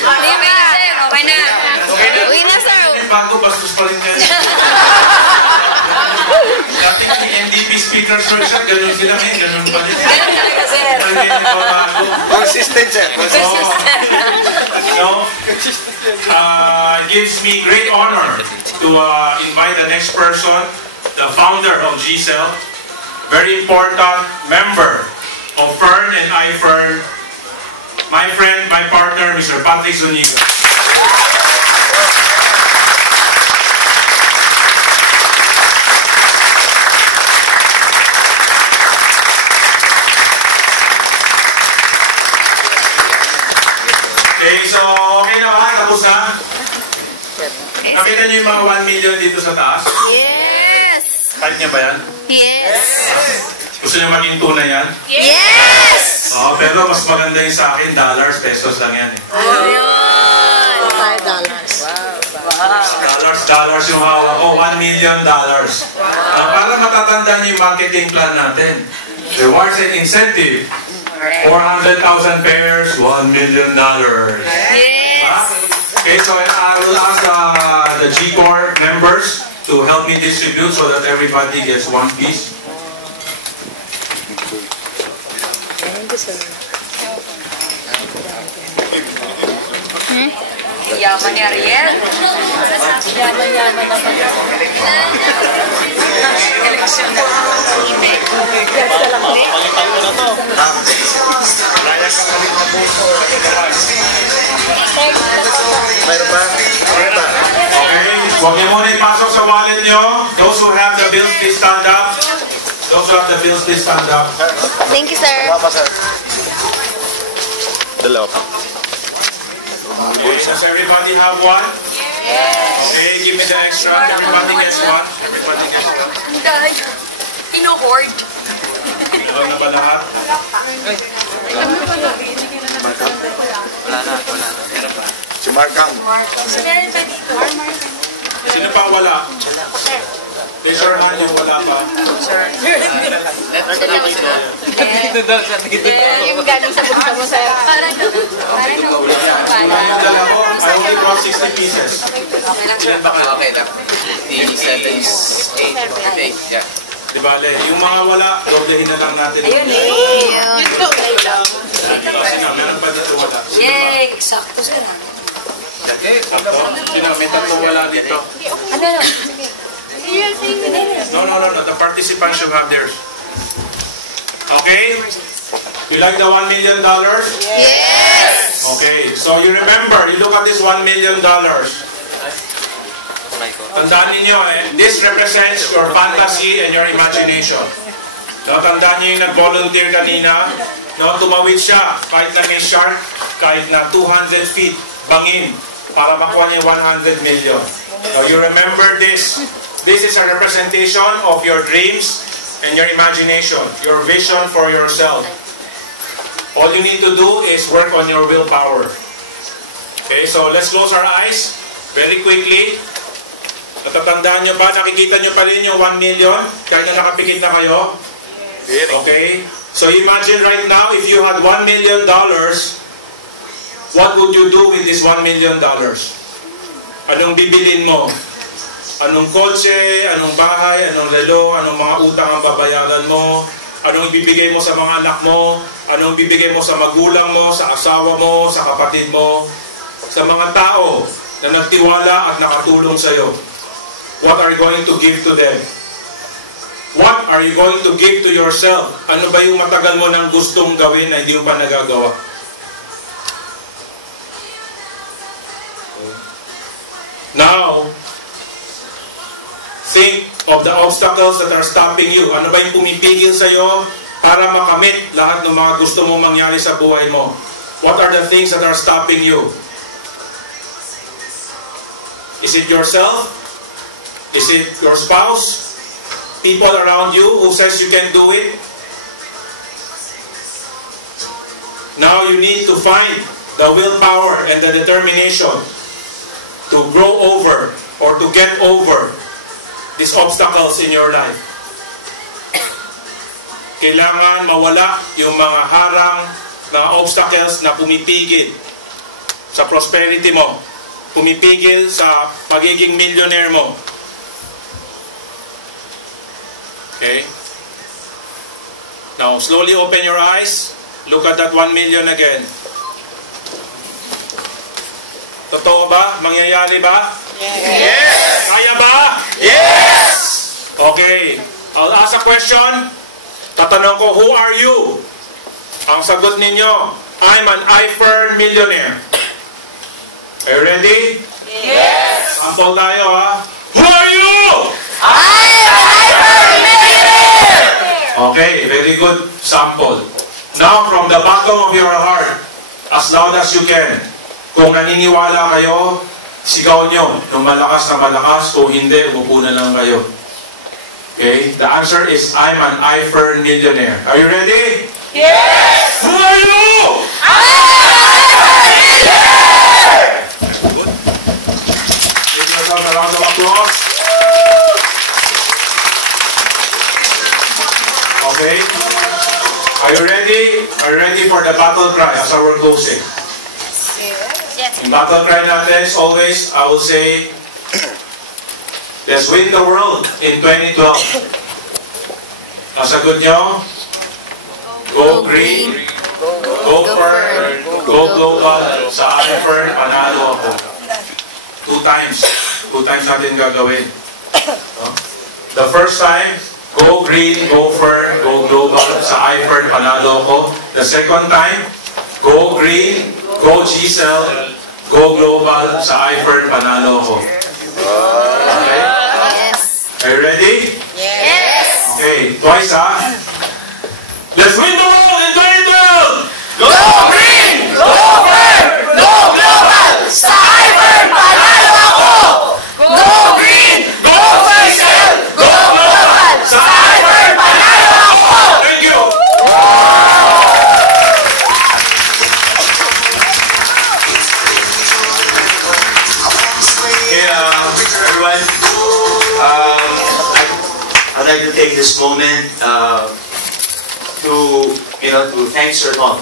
Okay na. Uwi na, sir. Bago, bastos pa rin kayo. Dati nga yung NDP speakers for siya, ganun sila ngayon, ganun pa rin. Ganun talaga, sir. Consistent, sir. It gives me great honor to invite the next person, the founder of GCell, very important member of Fern and iFern, my friend, my partner, Mr. Patrick Zuniga. Okay, so okay na ba? Tapos na? Nakita niyo yung mga 1 million dito sa taas? Yes! Kahit niya ba yan? Yes! Gusto niyo maging tunay yan? Yes! Oo, pero mas maganda yung sa akin, dollars, pesos lang yan eh. Dollars yung hawak ko, $1 million. Para matatandaan yung marketing plan natin. Rewards and incentive. 400,000 pairs, $1 million. Yes! Okay, so I will ask the G-Corps members to help me distribute so that everybody gets one piece. Yaman ni Ariel. Yaman naman. Eleksyon na. Hindi. Palitan ko na to. Raya ka palit na puso. Mayroon ba? Okay, huwag niyo muna ipasok sa wallet niyo. Those who have the bills, please stand up. Those who have the bills, please stand up. Thank you, sir. Dalawa pa, sir. Dalawa pa. Okay, does everybody have one? Yes. Okay, give me the extra. Everybody gets one. Everybody gets one. Ino-hoard. Alam na ba lahat? Wala na. Si Markang. Sino pa wala? Raise your hand yung wala pa. Yung galing sa buksa mo, sir. Parang Yung dala ko, I only brought 60 pieces. Ilan ba kayo? Okay lang. 57 is 8. Yeah. Di ba, Le? Yung mga wala, doblehin na lang natin. Ayun eh. Sino, meron pa dito wala? Yay! Eksakto, sir. Sakto? Sino, may tatlong wala dito. Ano? Sige. No. The participants should have theirs. Okay? You like the $1 million? Yes! Okay, so you remember, you look at this $1 million. Tandaan ninyo this represents your fantasy and your imagination. No, tandaan niyo yung nag-volunteer kanina, no, tumawid siya kahit na may shark, kahit na 200 feet bangin para makuha niya 100 million. So you remember this. This is a representation of your dreams and your imagination, your vision for yourself. All you need to do is work on your willpower. Okay, so let's close our eyes very quickly. Natatandaan nyo ba? Nakikita nyo pa rin yung 1 million? Kahit na nakapikit na kayo? Okay? So imagine right now, if you had $1 million, what would you do with this $1 million? Anong bibilin mo? Anong kotse? Anong bahay? Anong relo? Anong mga utang ang babayaran mo? Anong ibibigay mo sa mga anak mo? Anong ibibigay mo sa magulang mo? Sa asawa mo? Sa kapatid mo? Sa mga tao na nagtiwala at nakatulong sa'yo? What are you going to give to them? What are you going to give to yourself? Ano ba yung matagal mo nang gustong gawin na hindi mo pa nagagawa? Now, think of the obstacles that are stopping you. Ano ba yung pumipigil sa'yo para makamit lahat ng mga gusto mong mangyari sa buhay mo? What are the things that are stopping you? Is it yourself? Is it your spouse? People around you who says you can do it? Now you need to find the willpower and the determination to grow over or to get over these obstacles in your life. Kailangan mawala yung mga harang na obstacles na pumipigil sa prosperity mo. Pumipigil sa pagiging millionaire mo. Okay? Now, slowly open your eyes. Look at that 1 million again. Totoo ba? Mangyayari ba? Yes! Kaya ba? Yes! Okay. I'll ask a question. Tatanong ko, who are you? Ang sagot ninyo, I'm an iFern millionaire. Are you ready? Yes! Sample tayo ha. Who are you? Okay, very good sample. Now, from the bottom of your heart, as loud as you can, kung naniniwala kayo, sigaw nyo ng malakas na malakas. Kung hindi, umupo na lang kayo. Okay? The answer is, I'm an iFern millionaire. Are you ready? Yes! Who are you? Give yourself a round of applause. Okay? Are you ready? Are you ready for the battle cry as our closing? Yes. In battle cry natin, as always, I will say, let's win the world in 2012. Nasagot nyo? Go green, go fern, go global. Sa iFern, panalo ako. 2 times. 2 times natin gagawin. The first time, go green, go fern, go global. Sa iFern, panalo ako. The second time, go green, go Giselle, go global. Sa iFern, panalo ako. Okay? Yes. Are you ready? Yes. Okay, twice ha. Let's win the world in 2012! Go green! Go fern! Go global! Sa iFern, panalo ako! Go green! Go Giselle! Go global! Sa iFern, panalo ako! Thank you! Okay, everyone, I'd like to take this moment to thank Sir Tom